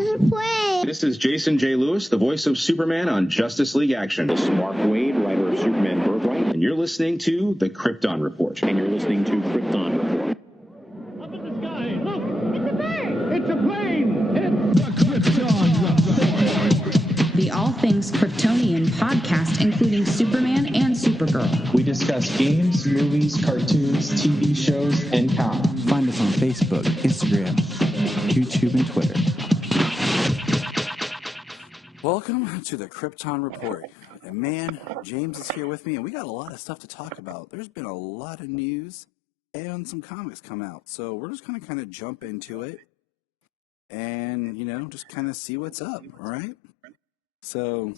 Let's play. This is Jason J. Lewis, the voice of Superman on Justice League Action. This is Mark Wade, writer of Superman Birthright. And you're listening to The Krypton Report. And you're listening to Krypton Report. Up in the sky, look! It's a bird. It's a plane! It's the Krypton Report! The All Things Kryptonian podcast, including Superman and Supergirl. We discuss games, movies, cartoons, TV shows, and comics. Find us on Facebook, Instagram, YouTube, and Twitter. Welcome to the Krypton Report. And man, James is here with me, and we got a lot of stuff to talk about. There's been a lot of news and some comics come out. So we're just going to kind of jump into it and, just kind of see what's up, all right? So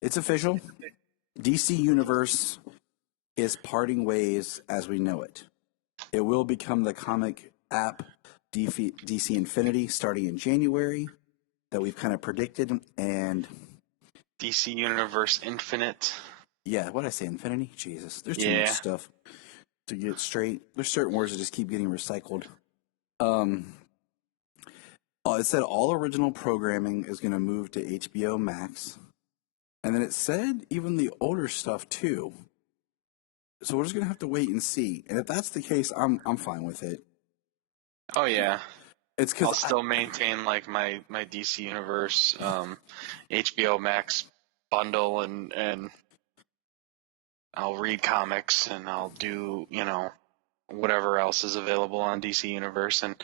it's official. DC Universe is parting ways as we know it. It will become the comic app DC Infinity starting in January that we've kind of predicted, and DC Universe Infinite. Yeah, what did I say, Infinity? Jesus, there's too much stuff to get straight. There's certain words that just keep getting recycled. It said all original programming is going to move to HBO Max, and then it said even the older stuff too. So we're just going to have to wait and see. And if that's the case, I'm fine with it. Oh yeah. It's because I'll still maintain like my DC Universe HBO Max bundle, and I'll read comics and I'll do whatever else is available on DC Universe, and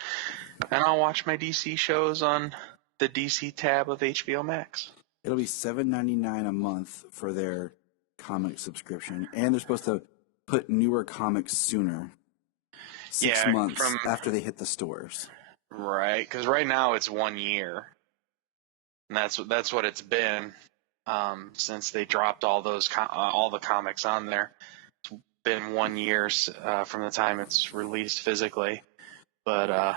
I'll watch my DC shows on the DC tab of HBO Max. It'll be $7.99 a month for their comic subscription, and they're supposed to put newer comics sooner, 6 months after they hit the stores. Right, because right now it's 1 year, and that's what it's been since they dropped all the comics on there. It's been 1 year from the time it's released physically, but I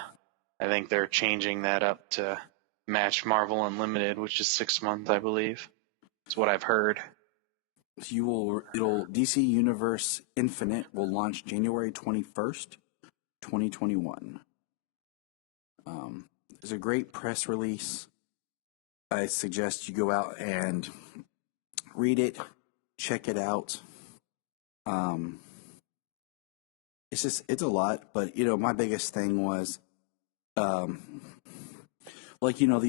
think they're changing that up to match Marvel Unlimited, which is 6 months, I believe. That's what I've heard. DC Universe Infinite will launch January 21st, 2021. It's a great press release. I suggest you go out and read it, check it out. It's a lot, but my biggest thing was, the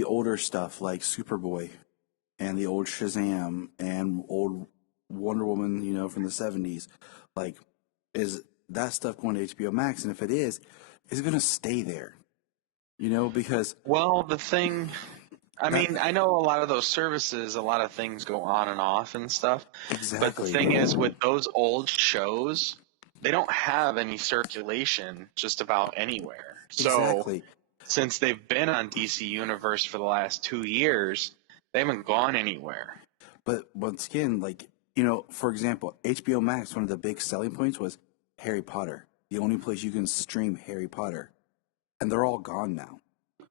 older stuff like Superboy and the old Shazam and old Wonder Woman, from the 70s. Like, is that stuff going to HBO Max? And if it is it going to stay there? Because... Well, the thing... I know a lot of those services, a lot of things go on and off and stuff. Exactly. But the thing is, with those old shows, they don't have any circulation just about anywhere. Exactly. So, since they've been on DC Universe for the last 2 years, they haven't gone anywhere. But once again, for example, HBO Max, one of the big selling points was Harry Potter. The only place you can stream Harry Potter. And they're all gone now. And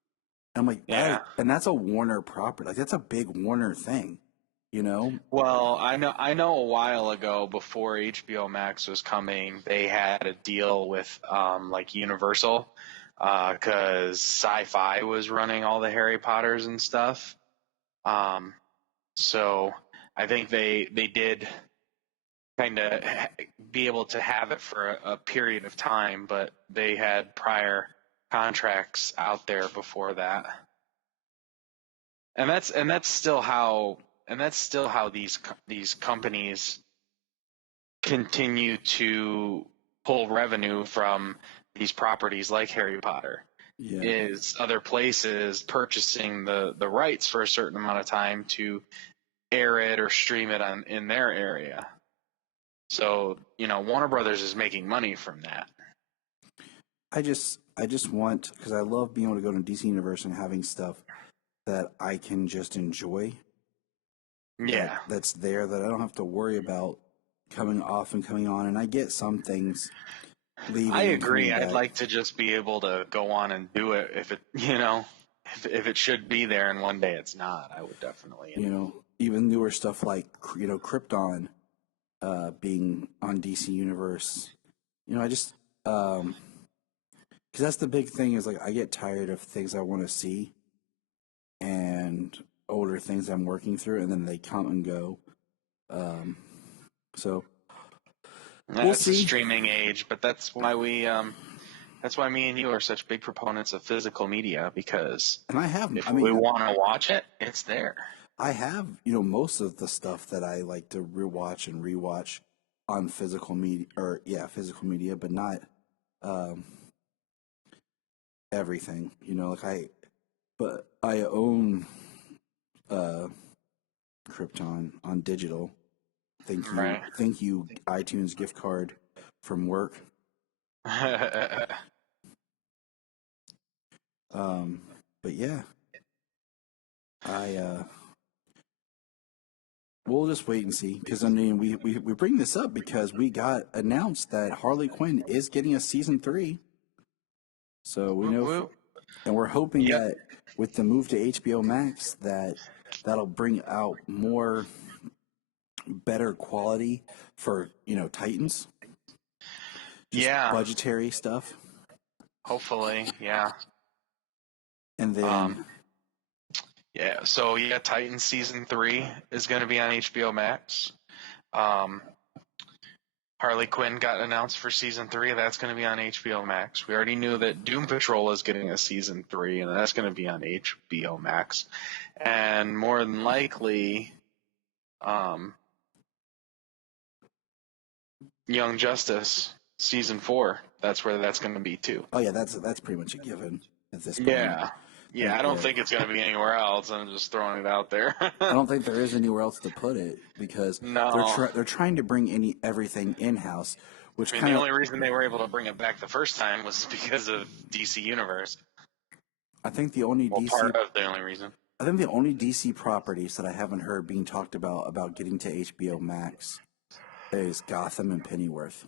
I'm like, yeah. And that's a Warner property. Like, that's a big Warner thing, Well, I know a while ago, before HBO Max was coming, they had a deal with Universal, because Sci-Fi was running all the Harry Potters and stuff. So I think they did kind of be able to have it for a period of time, but they had prior contracts out there before that, and that's still how these companies continue to pull revenue from these properties like Harry Potter. Yeah. Is other places purchasing the rights for a certain amount of time to air it or stream it in their area. So Warner Brothers is making money from that. I just want, because I love being able to go to DC Universe and having stuff that I can just enjoy. Yeah. That's there, that I don't have to worry about coming off and coming on. And I get some things leaving. I agree. I'd like to just be able to go on and do it if it, if it should be there and one day it's not. I would definitely. Even newer stuff like, Krypton being on DC Universe. I just... Because that's the big thing is, I get tired of things I want to see and older things I'm working through, and then they come and go. So we'll That's the see. streaming age, but that's why that's why me and you are such big proponents of physical media, because And I have, if I mean, we want to watch it, it's there. I have, most of the stuff that I like to rewatch and rewatch on physical media, physical media, but not everything. But I own Krypton on digital. Right. Thank you, iTunes gift card from work. But yeah, we'll just wait and see, because I mean we bring this up because we got announced that Harley Quinn is getting a season 3. So we know, and we're hoping that with the move to HBO Max that'll bring out more better quality for Titans. Just budgetary stuff. Hopefully, yeah. And then so Titans season 3 is going to be on HBO Max. Harley Quinn got announced for season 3. That's going to be on HBO Max. We already knew that Doom Patrol is getting a season 3, and that's going to be on HBO Max. And more than likely, Young Justice season 4. That's where that's going to be too. Oh yeah, that's pretty much a given at this point. Yeah. I don't think it's going to be anywhere else. I'm just throwing it out there. I don't think there is anywhere else to put it, because they're trying to bring everything in house. Which the only reason they were able to bring it back the first time was because of DC Universe. I think the only part of the only reason. I think the only DC properties that I haven't heard being talked about getting to HBO Max is Gotham and Pennyworth.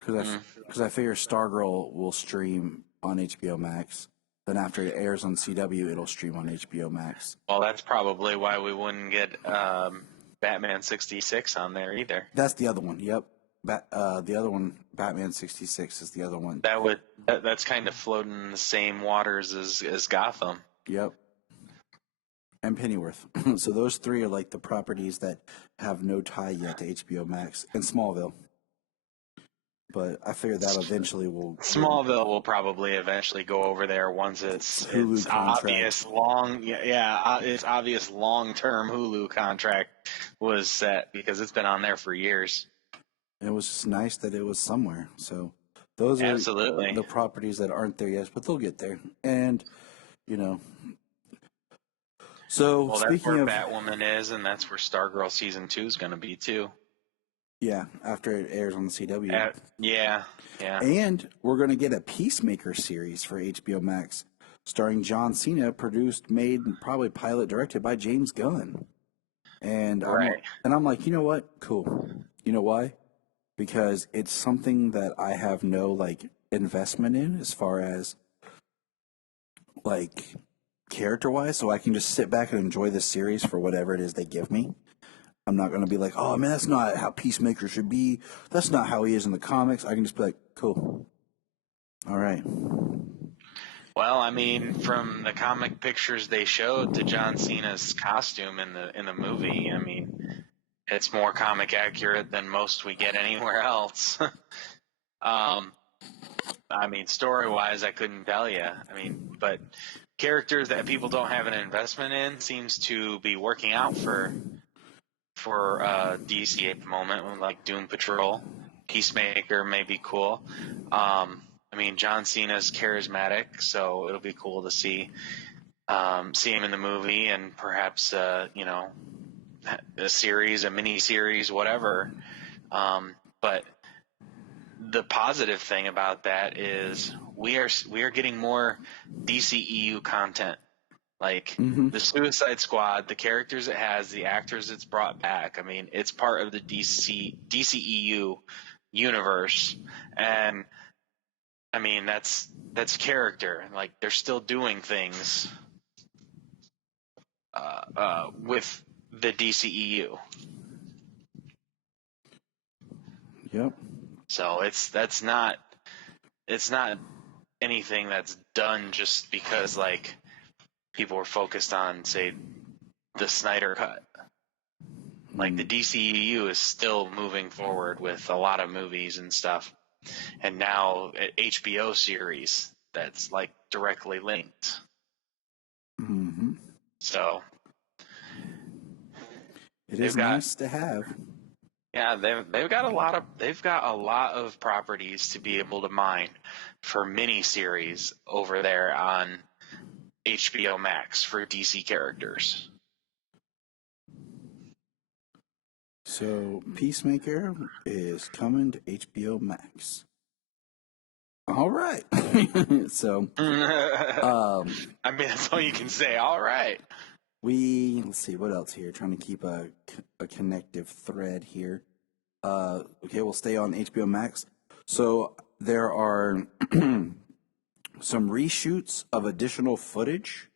Because I figure Stargirl will stream on HBO Max. Then after it airs on CW, it'll stream on HBO Max. Well, that's probably why we wouldn't get Batman 66 on there either. That's the other one. Yep. The other one, Batman 66, is the other one. That's kind of floating in the same waters as Gotham. Yep. And Pennyworth. So those 3 are like the properties that have no tie yet to HBO Max, and Smallville. But I figure that eventually will. Smallville will probably eventually go over there once it's obvious its obvious long-term Hulu contract was set, because it's been on there for years. It was just nice that it was somewhere. So those are the properties that aren't there yet, but they'll get there. And so that's where Batwoman is, and that's where Stargirl season 2 is going to be too. Yeah, after it airs on the CW. Yeah. And we're going to get a Peacemaker series for HBO Max, starring John Cena, produced, made, and probably pilot directed by James Gunn. And I'm like, you know what? Cool. You know why? Because it's something that I have no investment in as far as character-wise, so I can just sit back and enjoy the series for whatever it is they give me. I'm not going to be like, oh, man, that's not how Peacemaker should be. That's not how he is in the comics. I can just be like, cool. All right. Well, I mean, from the comic pictures they showed to John Cena's costume in the movie, I mean, it's more comic accurate than most we get anywhere else. I mean, story-wise, I couldn't tell you. I mean, but characters that people don't have an investment in seems to be working out for DC at the moment, like Doom Patrol. Peacemaker may be cool. I mean, John Cena's charismatic, so it'll be cool to see him in the movie, and perhaps a series, a mini series, whatever. But the positive thing about that is we are getting more DCEU content. The Suicide Squad, the characters it has, the actors it's brought back. I mean, it's part of the DCEU universe, and I mean that's character. They're still doing things with the DCEU. Yep. So it's not anything that's done just because like people were focused on, say, the Snyder Cut. Like the DCEU is still moving forward with a lot of movies and stuff, and now an HBO series that's like directly linked. Mm-hmm. So it is nice to have. Yeah, they've got a lot of properties to be able to mine for miniseries over there on HBO Max for DC characters. So Peacemaker is coming to HBO Max. All right. So I mean, that's all you can say. All right. let's see what else here. Trying to keep a connective thread here. Okay, we'll stay on HBO Max. So there are some reshoots of additional footage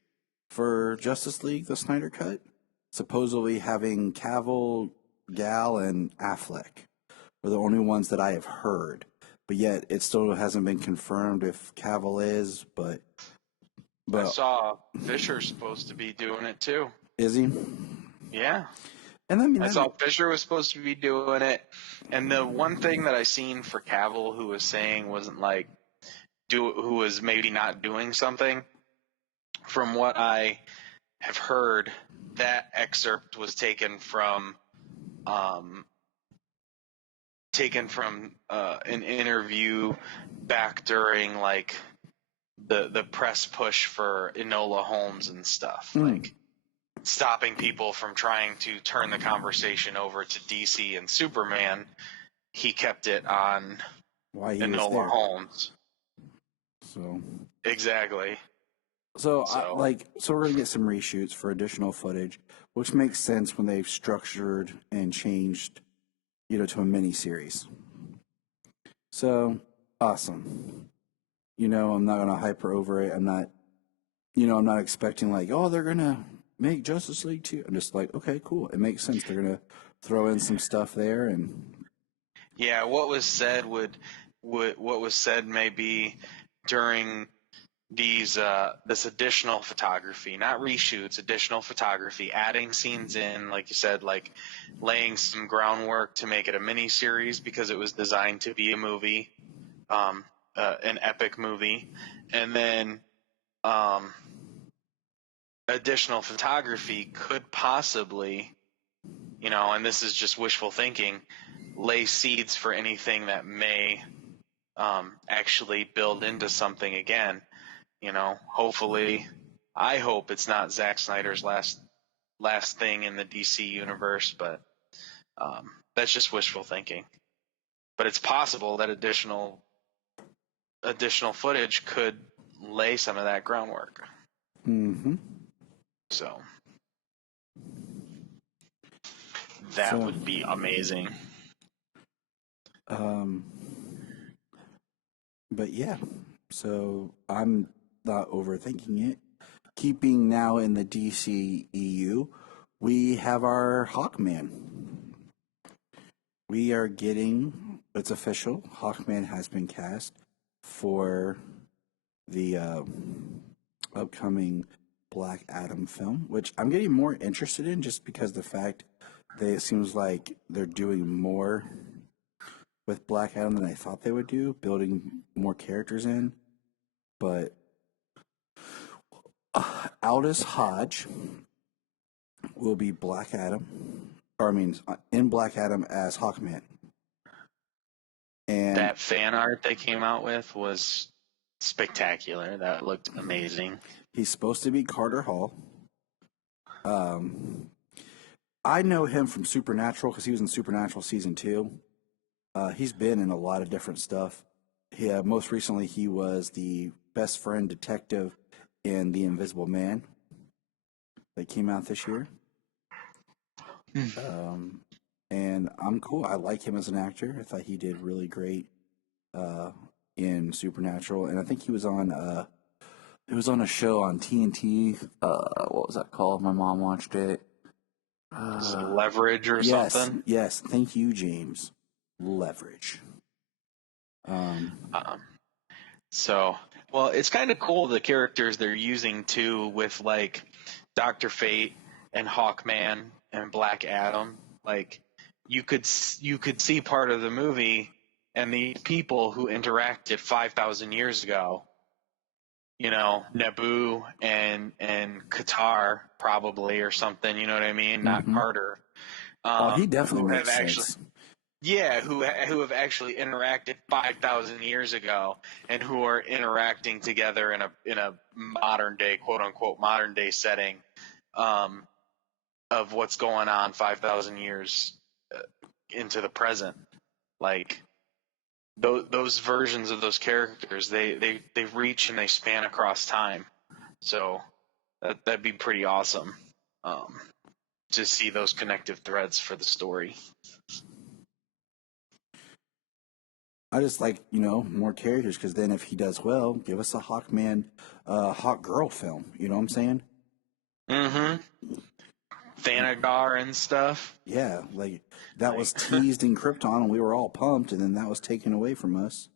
for Justice League: The Snyder Cut, supposedly having Cavill, Gal, and Affleck are the only ones that I have heard. But yet, it still hasn't been confirmed if Cavill is. But I saw Fisher's supposed to be doing it too. Is he? Yeah. And I mean, I saw Fisher was supposed to be doing it, and the one thing that I seen for Cavill who was saying wasn't like who was maybe not doing something. From what I have heard, that excerpt was taken from an interview back during like the press push for Enola Holmes and stuff, like stopping people from trying to turn the conversation over to DC and Superman. He kept it on Enola Holmes. So exactly. So we're gonna get some reshoots for additional footage, which makes sense when they've structured and changed, to a mini series. So awesome. I'm not gonna hyper over it. I'm not expecting like, oh, they're gonna make Justice League 2. I'm just like, okay, cool. It makes sense. They're gonna throw in some stuff there, and yeah, what was said what was said maybe during these this additional photography, not reshoots, additional photography, adding scenes in, like you said, like laying some groundwork to make it a mini series because it was designed to be a movie, an epic movie, and then additional photography could possibly, and this is just wishful thinking, lay seeds for anything that may actually build into something again. Hopefully, I hope it's not Zack Snyder's last thing in the DC universe, but that's just wishful thinking. But it's possible that additional footage could lay some of that groundwork. Mm-hmm. So that would be amazing. But yeah, so I'm not overthinking it. Keeping now in the DCEU, we have our Hawkman. We are getting, it's official, Hawkman has been cast for the upcoming Black Adam film, which I'm getting more interested in just because the fact that it seems like they're doing more with Black Adam than I thought they would do, building more characters in. But Aldous Hodge will be Black Adam, in Black Adam as Hawkman. And that fan art they came out with was spectacular. That looked amazing. He's supposed to be Carter Hall. I know him from Supernatural because he was in Supernatural season 2. He's been in a lot of different stuff. Most recently, he was the best friend detective in The Invisible Man that came out this year. And I'm cool. I like him as an actor. I thought he did really great in Supernatural, and I think he was on a show on TNT. What was that called? My mom watched it. Leverage or something? Yes. Thank you, James. Leverage. So Well, it's kind of cool the characters they're using too, with like Doctor Fate and Hawkman and Black Adam. Like you could see part of the movie and the people who interacted 5,000 years ago. You know, Naboo and Qatar probably or something. You know what I mean? Not Carter. He definitely Who makes have actually sense. Yeah, who have actually interacted 5,000 years ago, and who are interacting together in a modern day, quote unquote, modern day setting, of what's going on 5,000 years into the present. Like those versions of those characters, they reach and they span across time. So that'd be pretty awesome, to see those connective threads for the story. I just like, more characters, because then if he does well, give us a Hawkman, Hawk Girl film. You know what I'm saying? Mm-hmm. Thanagar and stuff. Yeah, like that was teased in Krypton, and we were all pumped, and then that was taken away from us.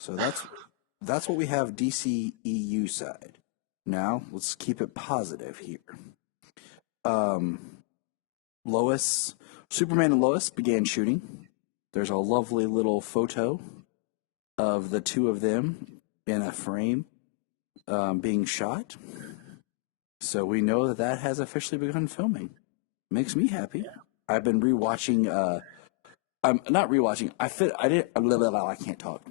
So that's what we have DCEU side. Now let's keep it positive here. Superman and Lois began shooting. There's a lovely little photo of the two of them in a frame, being shot. So we know that has officially begun filming. Makes me happy. I've been rewatching. I'm not rewatching. I can't talk.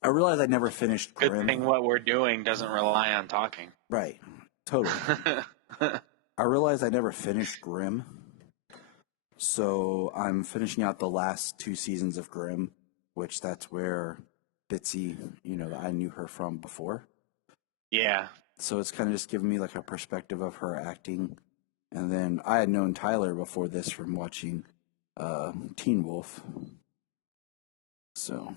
I realized I never finished Good Grimm. thing what we're doing doesn't rely on talking. Right. Totally. I realized I never finished Grimm. So I'm finishing out the last 2 seasons of Grimm, which that's where Bitsy, I knew her from before. Yeah. So it's kind of just giving me like a perspective of her acting. And then I had known Tyler before this from watching Teen Wolf. So.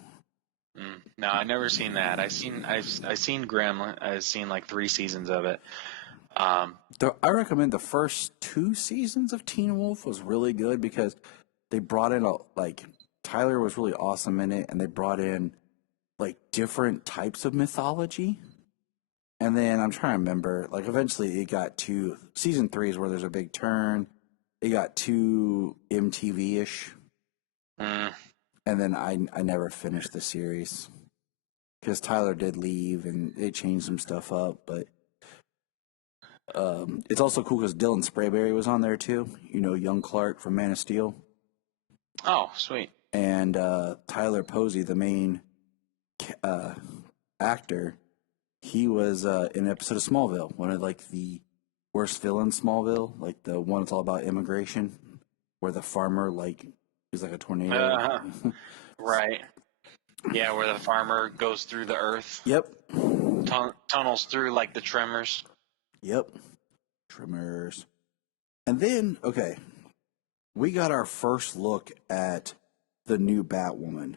No, I never seen that. I've seen Grimm. I've seen like 3 seasons of it. I recommend the first 2 seasons of Teen Wolf was really good, because they brought in Tyler was really awesome in it, and they brought in like different types of mythology. And then I'm trying to remember, like eventually it got to season 3 is where there's a big turn. It got too MTV-ish. And then I never finished the series because Tyler did leave and they changed some stuff up. But it's also cool because Dylan Sprayberry was on there too. Young Clark from Man of Steel. Oh, sweet. And Tyler Posey, the main actor, he was in an episode of Smallville, one of like the worst villains, Smallville, like the one that's all about immigration, where the farmer is like a tornado. Right. Yeah, where the farmer goes through the earth. Yep. Tunnels through like the Tremors. Yep. Tremors. And then, okay, we got our first look at the new Batwoman.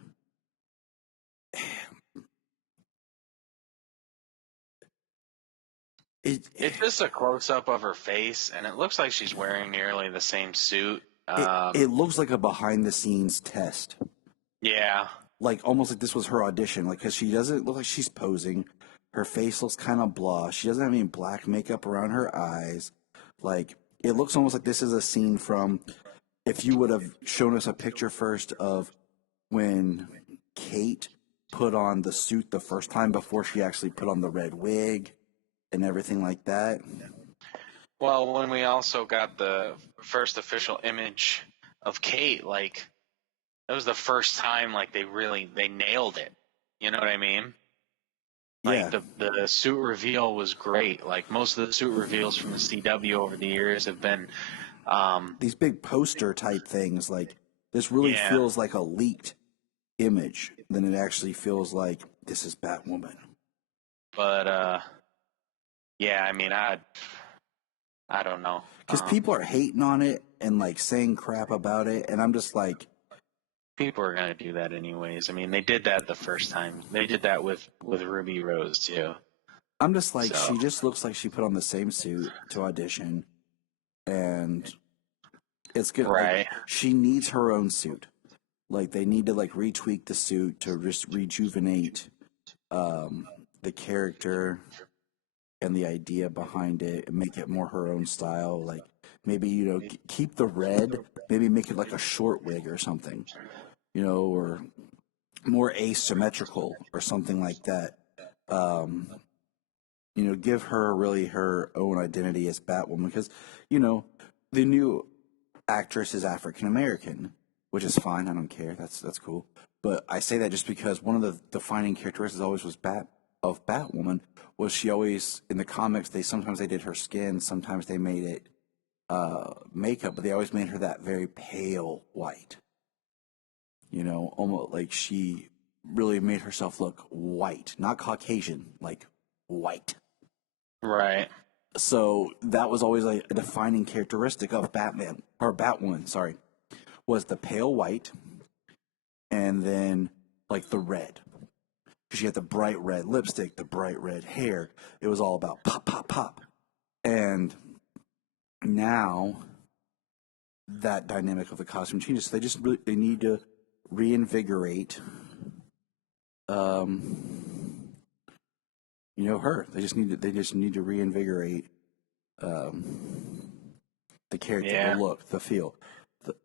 It's just a close-up of her face, and it looks like she's wearing nearly the same suit. It looks like a behind-the-scenes test. Yeah. Like, almost like this was her audition. Like, because she doesn't look like she's posing. Her face looks kind of blah. She doesn't have any black makeup around her eyes. Like, it looks almost like this is a scene from, if you would have shown us a picture first of when Kate put on the suit the first time before she actually put on the red wig and everything like that. Well, when we also got the first official image of Kate, like, that was the first time, like, they nailed it. You know what I mean? Like, Yeah. the suit reveal was great. Like, most of the suit reveals from the CW over the years have been these big poster type things. Like, this really feels like a leaked image than it actually feels like this is Batwoman. But yeah, I mean, I don't know, because people are hating on it and like saying crap about it, and I'm just like, people are gonna do that anyways. I mean, they did that the first time. They did that with Ruby Rose too. I'm just like, she just looks like she put on the same suit to audition, and it's good. Right. Like, she needs her own suit. Like, they need to like retweak the suit to just rejuvenate the character and the idea behind it and make it more her own style. Like maybe, keep the red, maybe make it like a short wig or something, or more asymmetrical or something like that. Give her really her own identity as Batwoman because, the new actress is African American, which is fine. I don't care. That's cool. But I say that just because one of the defining characteristics always was Batwoman was she always in the comics sometimes they did her skin, sometimes they made it makeup, but they always made her that very pale white. Almost like she really made herself look white, not Caucasian, like white. Right. So that was always a defining characteristic of Batman, or Batwoman, sorry, was the pale white and then like the red. Because she had the bright red lipstick, the bright red hair. It was all about pop, pop, pop. And now that dynamic of the costume changes. So they need to reinvigorate her. They just need to reinvigorate the character, the look, the feel,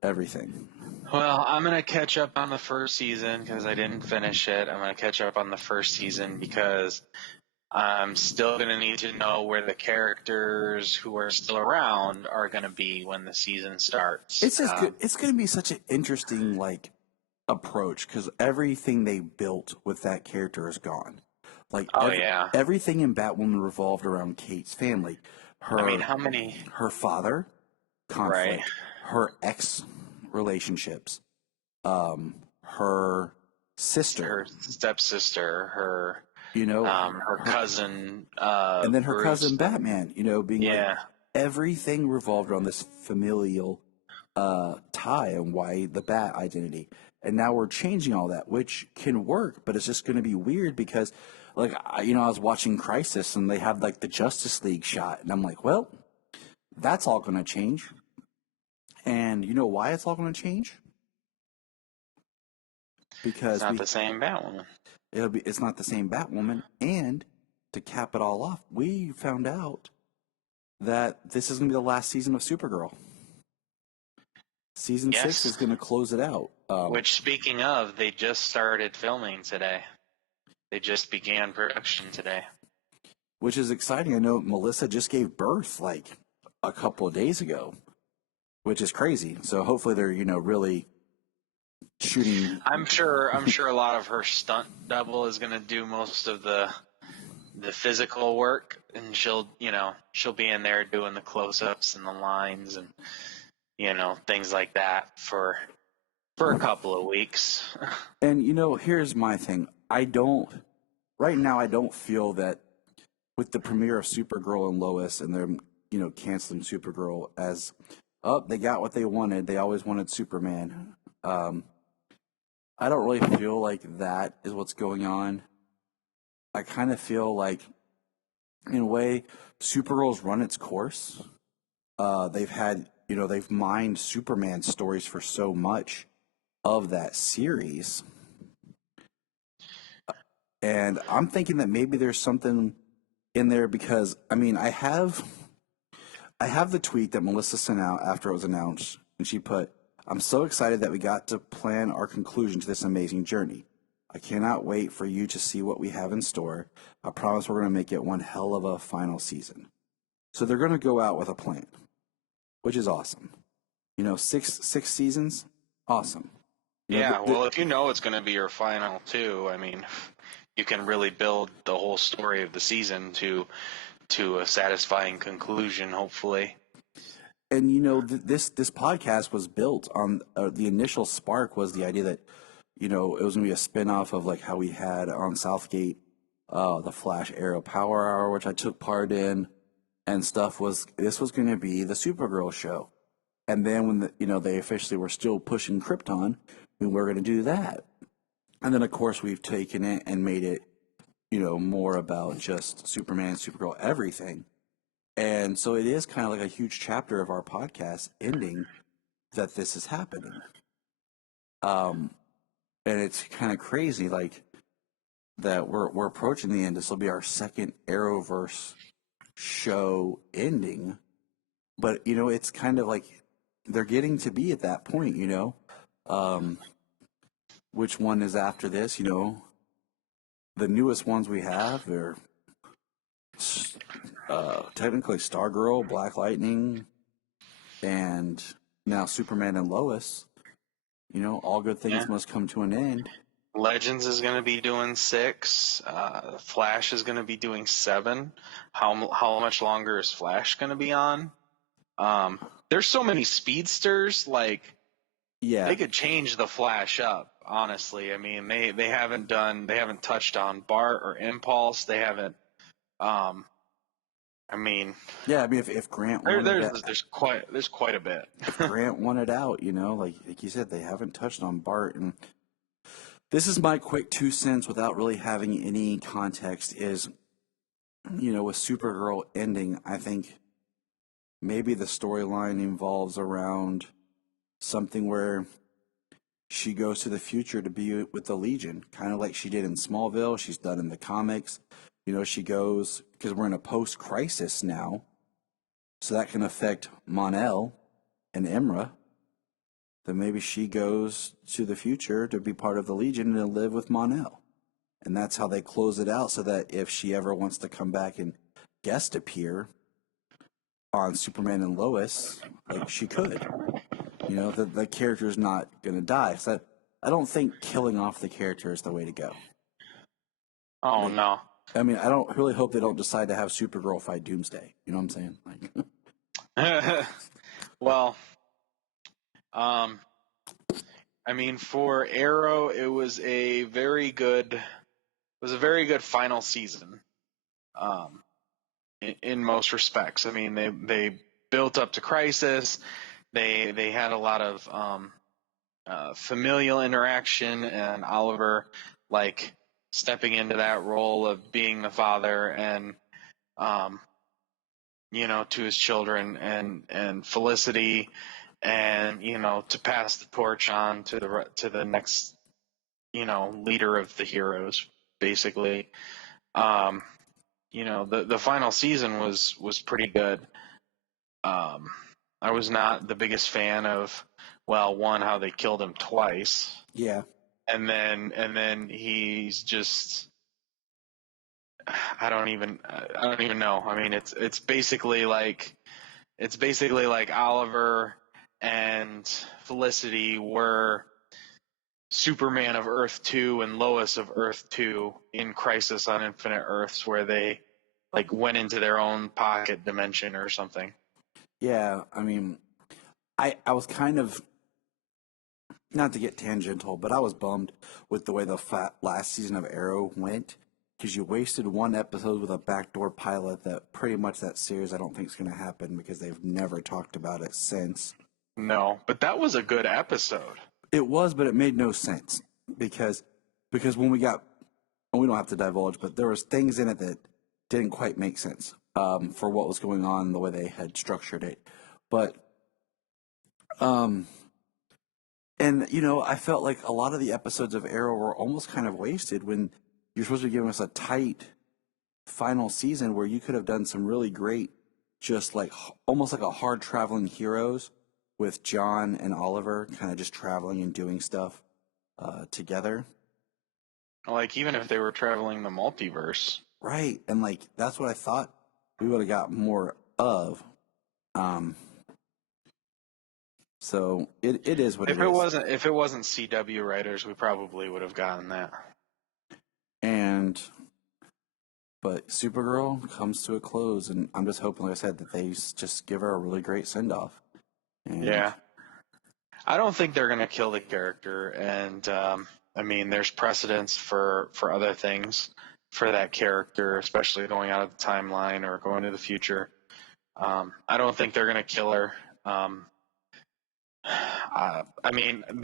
everything. Well, I'm going to catch up on the first season because I didn't finish it. I'm going to catch up on the first season because I'm still going to need to know where the characters who are still around are going to be when the season starts. It's just good. It's going to be such an interesting approach because everything they built with that character is gone. Everything in Batwoman revolved around Kate's family. Her father, conflict, right. her ex relationships, her sister, her stepsister, her cousin, and then her Bruce. cousin Batman. Being everything revolved around this familial tie and why the Bat identity. And now we're changing all that, which can work, but it's just going to be weird because, I was watching Crisis and they had the Justice League shot, and I'm like, well, that's all going to change. And you know why it's all going to change? Because it's not the same Batwoman. It's not the same Batwoman, and to cap it all off, we found out that this is going to be the last season of Supergirl. Season 6 is going to close it out. Which, speaking of, they just started filming today. They just began production today. Which is exciting. I know Melissa just gave birth a couple of days ago, which is crazy. So hopefully they're, really shooting. I'm sure a lot of her stunt double is going to do most of the physical work, and she'll be in there doing the close-ups and the lines and things like that for a couple of weeks. And here's my thing. Right now I don't feel that with the premiere of Supergirl and Lois and them, canceling Supergirl as they got what they wanted. They always wanted Superman. I don't really feel like that is what's going on. I kind of feel like, in a way, Supergirl's run its course. They've mined Superman stories for so much of that series. And I'm thinking that maybe there's something in there because, I have the tweet that Melissa sent out after it was announced, and she put, "I'm so excited that we got to plan our conclusion to this amazing journey. I cannot wait for you to see what we have in store. I promise we're going to make it one hell of a final season." So they're going to go out with a plan, which is awesome. 6 seasons, awesome. Well, if it's going to be your final too, you can really build the whole story of the season to a satisfying conclusion, hopefully. And this podcast was built on the initial spark was the idea that it was going to be a spinoff of how we had on Southgate the Flash Arrow Power Hour, which I took part in, and this was going to be the Supergirl show. And then when they officially were still pushing Krypton, we were going to do that. And then of course we've taken it and made it more about just Superman, Supergirl, everything. And so it is kind of like a huge chapter of our podcast ending that this is happening. And it's kind of crazy. that we're approaching the end. This will be our second Arrowverse show ending, but it's kind of like they're getting to be at that point. Which one is after this? The newest ones we have are technically Stargirl, Black Lightning, and now Superman and Lois. All good things must come to an end. Legends is going to be doing 6. Flash is going to be doing 7. How much longer is Flash going to be on? There's so many speedsters. Like, they could change the Flash up. Honestly, I mean, they haven't touched on Bart or Impulse. They haven't. If Grant wanted there's quite a bit. If Grant wanted out, like you said, they haven't touched on Bart. And this is my quick 2 cents without really having any context is, with Supergirl ending, I think maybe the storyline involves around something where she goes to the future to be with the Legion, kind of like she did in Smallville. She's done in the comics. She goes, because we're in a post-crisis now, so that can affect Mon-El and Imra. Then maybe she goes to the future to be part of the Legion and live with Mon-El. And that's how they close it out, so that if she ever wants to come back and guest appear on Superman and Lois, like she could. The character's not going to die. So I don't think killing off the character is the way to go. Oh, no. I mean, I don't really hope they don't decide to have Supergirl fight Doomsday. You know what I'm saying? Well, for Arrow, it was a very good final season. In most respects, I mean, they built up to Crisis. They had a lot of familial interaction, and Oliver stepping into that role of being the father and to his children, and Felicity, and to pass the torch on to the next leader of the heroes, basically. The final season was pretty good. I was not the biggest fan of, how they killed him twice. Yeah. And then he's just, I don't even know. I mean, it's basically like Oliver and Felicity were Superman of Earth 2 and Lois of Earth 2 in Crisis on Infinite Earths, where they went into their own pocket dimension or something. Yeah, I mean, I was kind of, not to get tangential, but I was bummed with the way the last season of Arrow went, because you wasted one episode with a backdoor pilot that pretty much that series I don't think is going to happen, because they've never talked about it since. No, but that was a good episode. It was, but it made no sense, because when we don't have to divulge, but there was things in it that didn't quite make sense for what was going on, the way they had structured it. But and I felt like a lot of the episodes of Arrow were almost kind of wasted when you're supposed to be giving us a tight final season where you could have done some really great, just almost like a hard traveling heroes with John and Oliver kind of just traveling and doing stuff together. Even if they were traveling the multiverse. Right. And that's what I thought we would have got more of. So it is what it is. If it wasn't CW writers, we probably would have gotten that. But Supergirl comes to a close, and I'm just hoping, like I said, that they just give her a really great send-off. Yeah. I don't think they're going to kill the character, and there's precedence for other things for that character, especially going out of the timeline or going to the future. I don't think they're going to kill her. The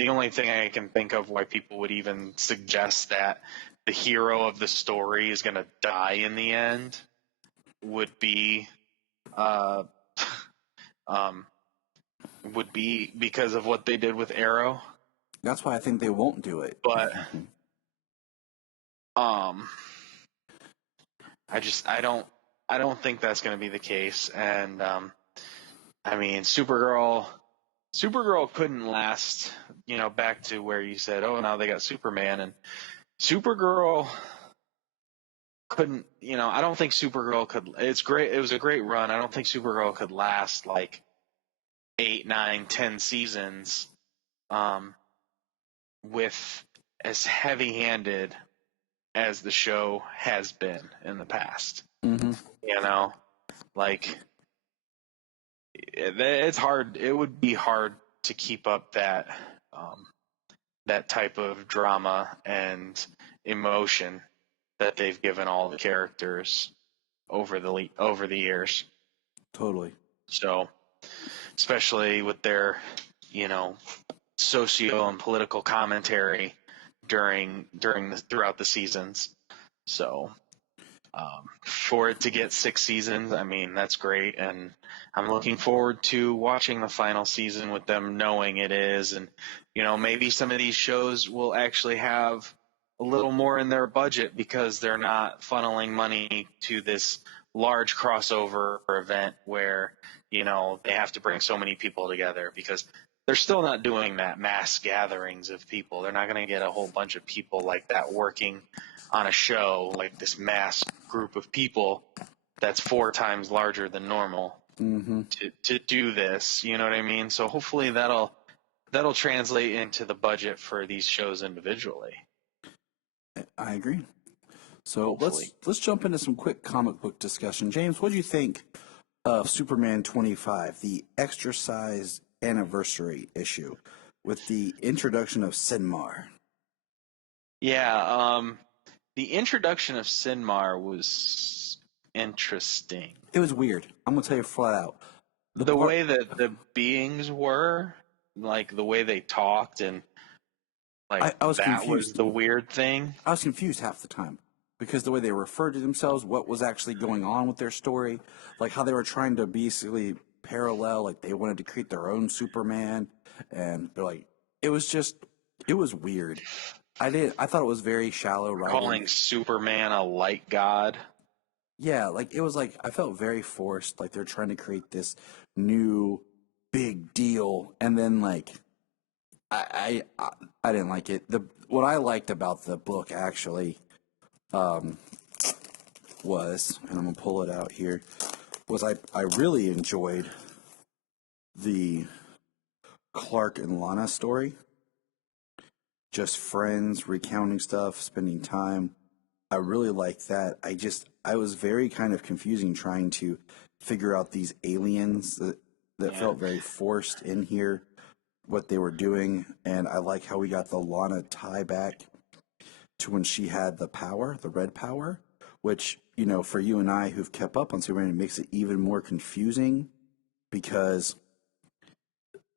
only thing I can think of why people would even suggest that the hero of the story is going to die in the end would be because of what they did with Arrow. That's why I think they won't do it. But I don't think that's going to be the case. And I mean, Supergirl couldn't last. Back to where you said, oh, now they got Superman, and Supergirl couldn't. I don't think Supergirl could. It's great. It was a great run. I don't think Supergirl could last like 8, 9, 10 seasons, with as heavy-handed as the show has been in the past. Mm-hmm. Like it's hard. It would be hard to keep up that type of drama and emotion that they've given all the characters over the years. Totally. So, especially with their, socio and political commentary throughout the seasons. So, for it to get 6 seasons, I mean, that's great. And I'm looking forward to watching the final season with them knowing it is. And, maybe some of these shows will actually have a little more in their budget because they're not funneling money to this large crossover event where, they have to bring so many people together, because they're still not doing that mass gatherings of people. They're not going to get a whole bunch of people like that working on a show, like this mass group of people that's 4 times larger than normal to do this. You know what I mean? So hopefully that'll translate into the budget for these shows individually. I agree. So Hopefully. let's jump into some quick comic book discussion. James, what do you think of Superman 25, the extra-sized anniversary issue with the introduction of Sinmar? Yeah, the introduction of Sinmar was interesting. It was weird. I'm going to tell you flat out. The way that the beings were, like the way they talked, and like I was that confused. was the weird thing. I was confused half the time because the way they referred to themselves, what was actually going on with their story, like how they were trying to basically parallel, like they wanted to create their own Superman, and they're like, it was weird. I thought it was very shallow writing. Calling Superman a light god. Yeah, like it was like I felt very forced, like they're trying to create this new big deal, and then like I didn't like it. What I liked about the book actually was, and I'm gonna pull it out here, was I really enjoyed the Clark and Lana story. Just friends, recounting stuff, spending time. I really liked that. I was very kind of confusing trying to figure out these aliens that felt very forced in here, what they were doing. And I like how we got the Lana tie back to when she had the power, the red power, which, for you and I who've kept up on Superman, it makes it even more confusing because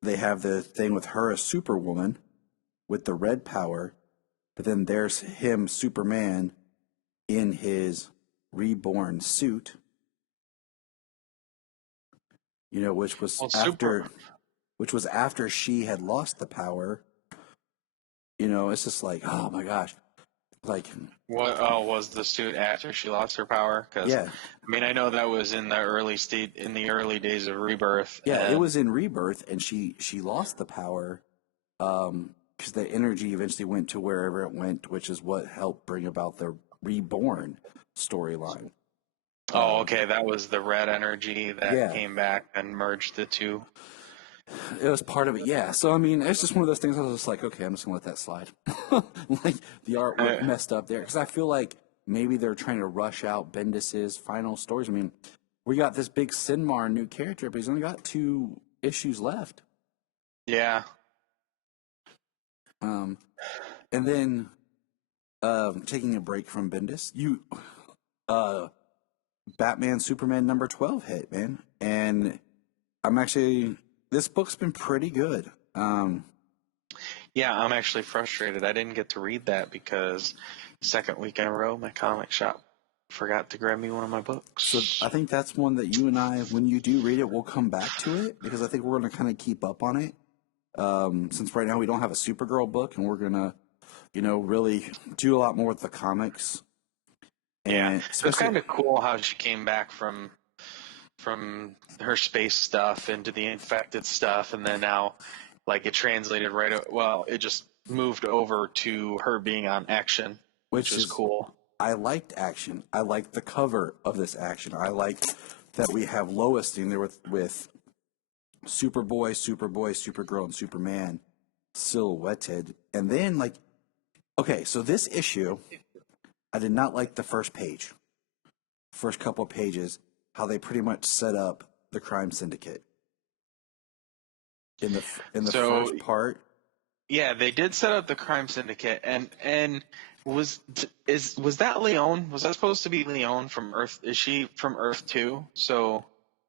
they have the thing with her as Superwoman with the red power, but then there's him, Superman, in his reborn suit, which was after she had lost the power. It's just like, oh my gosh, like what? Oh, was the suit after she lost her power? Cause, yeah. I mean, I know that was in the early days of Rebirth. Yeah, it was in Rebirth, and she lost the power, because the energy eventually went to wherever it went, which is what helped bring about the Reborn storyline. Oh, okay, that was the red energy that came back and merged the two. It was part of it, yeah. So, I mean, it's just one of those things I was just like, okay, I'm just going to let that slide. Like, the artwork messed up there. Because I feel like maybe they're trying to rush out Bendis's final stories. I mean, we got this big Sinmar new character, but he's only got 2 issues left. Yeah. And then, taking a break from Bendis, Batman Superman number 12 hit, man. And this book's been pretty good. Yeah, I'm actually frustrated. I didn't get to read that because second week in a row, my comic shop forgot to grab me one of my books. So I think that's one that you and I, when you do read it, we'll come back to it because I think we're going to kind of keep up on it. Since right now we don't have a Supergirl book, and we're going to really do a lot more with the comics. And It's especially, kind of cool how she came back from her space stuff into the infected stuff, and then now, like, it translated it just moved over to her being on Action, which was cool. I liked Action. I liked the cover of this Action. I liked that we have Lois in there with Superboy, Supergirl, and Superman silhouetted. And then, so this issue, I did not like the first couple of pages, how they pretty much set up the crime syndicate in the first part. Yeah, they did set up the crime syndicate, and was that Leon? Was that supposed to be Leon from Earth? Is she from Earth 2? So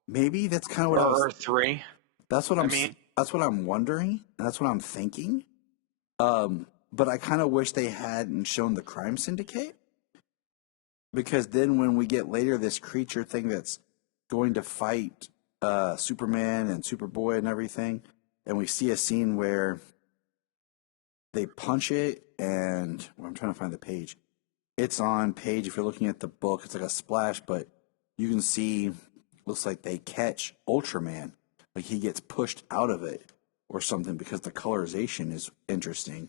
maybe that's kind of what I was. Earth 3. That's what That's what I'm wondering, and that's what I'm thinking. But I kind of wish they hadn't shown the crime syndicate, because then when we get later this creature thing that's going to fight Superman and Superboy and everything, and we see a scene where they punch it, and I'm trying to find the page. It's on page, if you're looking at the book, it's like a splash, but you can see, looks like they catch Ultraman. Like he gets pushed out of it or something, because the colorization is interesting.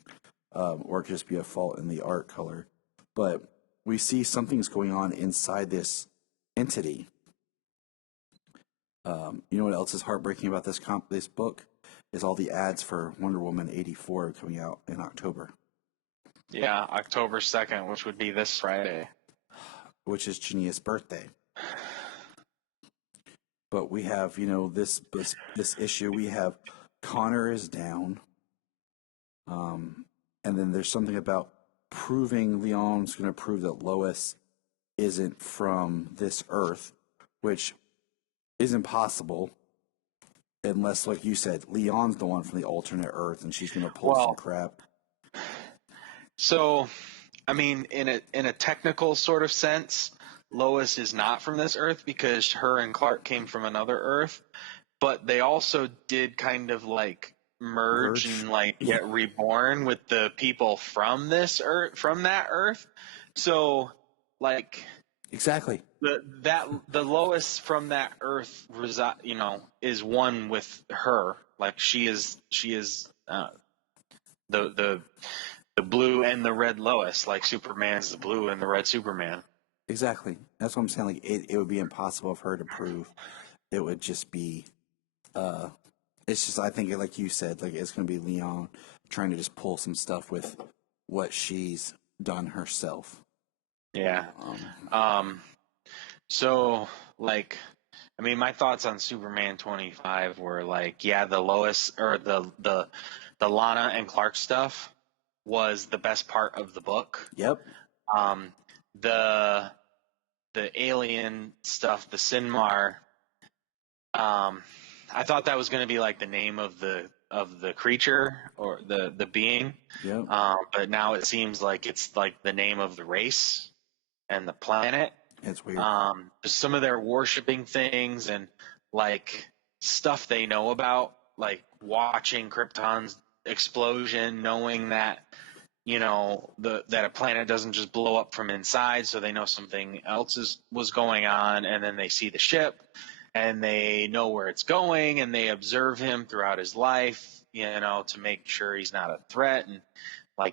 Or it could just be a fault in the art color. But we see something's going on inside this entity. You know what else is heartbreaking about this book? Is all the ads for Wonder Woman 84 coming out in October. Yeah, October 2nd, which would be this Friday. Which is Jania's birthday. But we have, this issue, we have Connor is down. And then there's something about Leon's going to prove that Lois isn't from this Earth, which is impossible unless, like you said, Leon's the one from the alternate Earth, and she's going to pull some crap. So, I mean, in a technical sort of sense, Lois is not from this Earth because her and Clark came from another Earth, but they also did kind of merge and get reborn with the people from this Earth, from that Earth. So, exactly. The Lois from that Earth, is one with her. Like she is the blue and the red Lois. Like Superman's the blue and the red Superman. Exactly. That's what I'm saying. It would be impossible for her to prove. It would just be. It's just, I think, like you said, it's going to be Leon trying to just pull some stuff with what she's done herself. Yeah. So, my thoughts on Superman 25 were the Lois, or the Lana and Clark stuff was the best part of the book. Yep. The alien stuff, the Sinmar, I thought that was going to be the name of the creature or the being. Yeah. But now it seems like it's the name of the race and the planet. It's weird. Some of their worshiping things and stuff they know about, watching Krypton's explosion, knowing that that a planet doesn't just blow up from inside, so they know something else was going on, and then they see the ship. And they know where it's going, and they observe him throughout his life, to make sure he's not a threat. And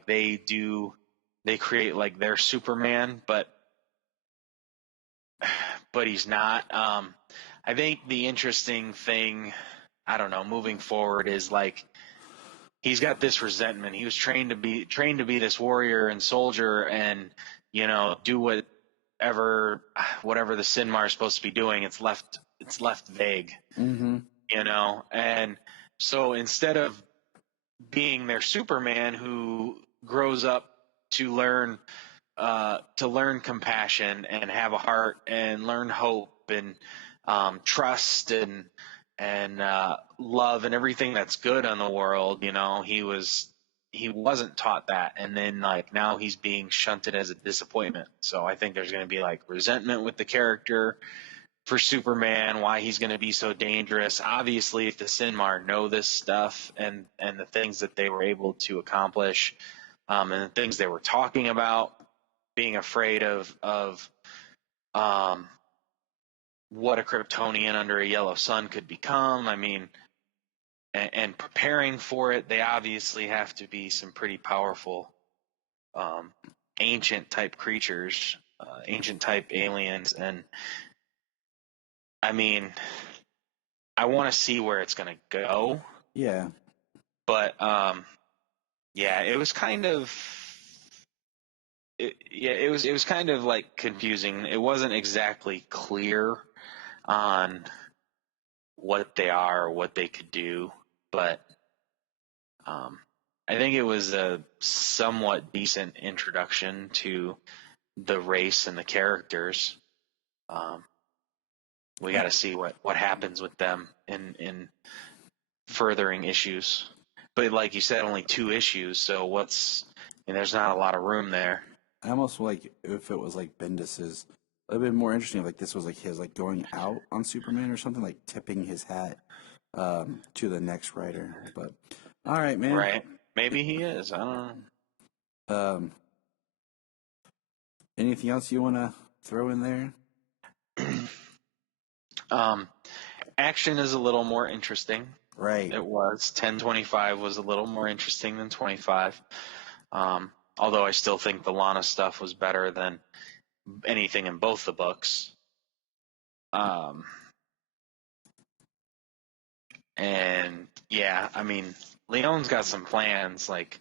they create their Superman, but he's not. I think the interesting thing, I don't know, moving forward is he's got this resentment. He was trained to be this warrior and soldier, and do whatever the Sinmar is supposed to be doing. It's left vague, and so instead of being their Superman who grows up to learn compassion and have a heart and learn hope and trust and love and everything that's good in the world, he wasn't taught that, and then now he's being shunted as a disappointment. So I think there's going to be resentment with the character for Superman, why he's going to be so dangerous. Obviously, if the Sinmar know this stuff and the things that they were able to accomplish, and the things they were talking about, being afraid of what a Kryptonian under a yellow sun could become. I mean, and preparing for it, they obviously have to be some pretty powerful ancient type creatures, ancient type aliens. And I mean, I want to see where it's going to go. Yeah. But yeah, it was kind of it was kind of like confusing. It wasn't exactly clear on what they are or what they could do, but I think it was a somewhat decent introduction to the race and the characters. We got to see what happens with them in furthering issues. But like you said, only 2 issues, so there's not a lot of room there. I almost like if it was like Bendis's, a little bit more interesting. Like this was like his like going out on Superman or something, like tipping his hat to the next writer. But all right, man. Right? Maybe he is. I don't know. Anything else you want to throw in there? Action is a little more interesting. Right. It was 1025 was a little more interesting than 25. Although I still think the Lana stuff was better than anything in both the books. And yeah, I mean, Leon's got some plans, like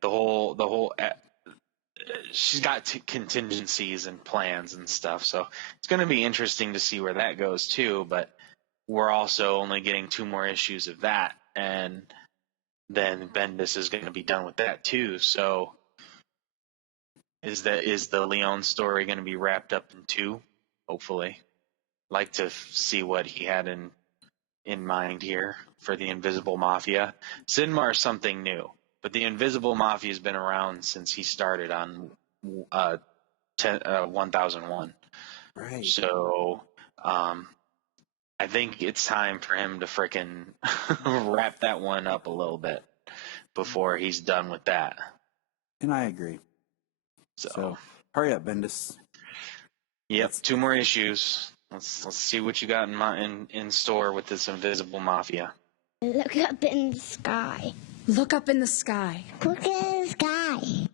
the whole. She's got contingencies and plans and stuff, so it's going to be interesting to see where that goes too. But we're also only getting 2 more issues of that, and then Bendis is going to be done with that too. So is the Leon story going to be wrapped up in 2? Hopefully. Like to see what he had in mind here for the Invisible Mafia. Sinmar is something new, but the Invisible Mafia has been around since he started on 1001. Right. So I think it's time for him to frickin' wrap that one up a little bit before he's done with that. And I agree. So hurry up, Bendis. Yep, 2 more issues. Let's see what you got in store with this Invisible Mafia. Look up in the sky. Look up in the sky. Look at the sky.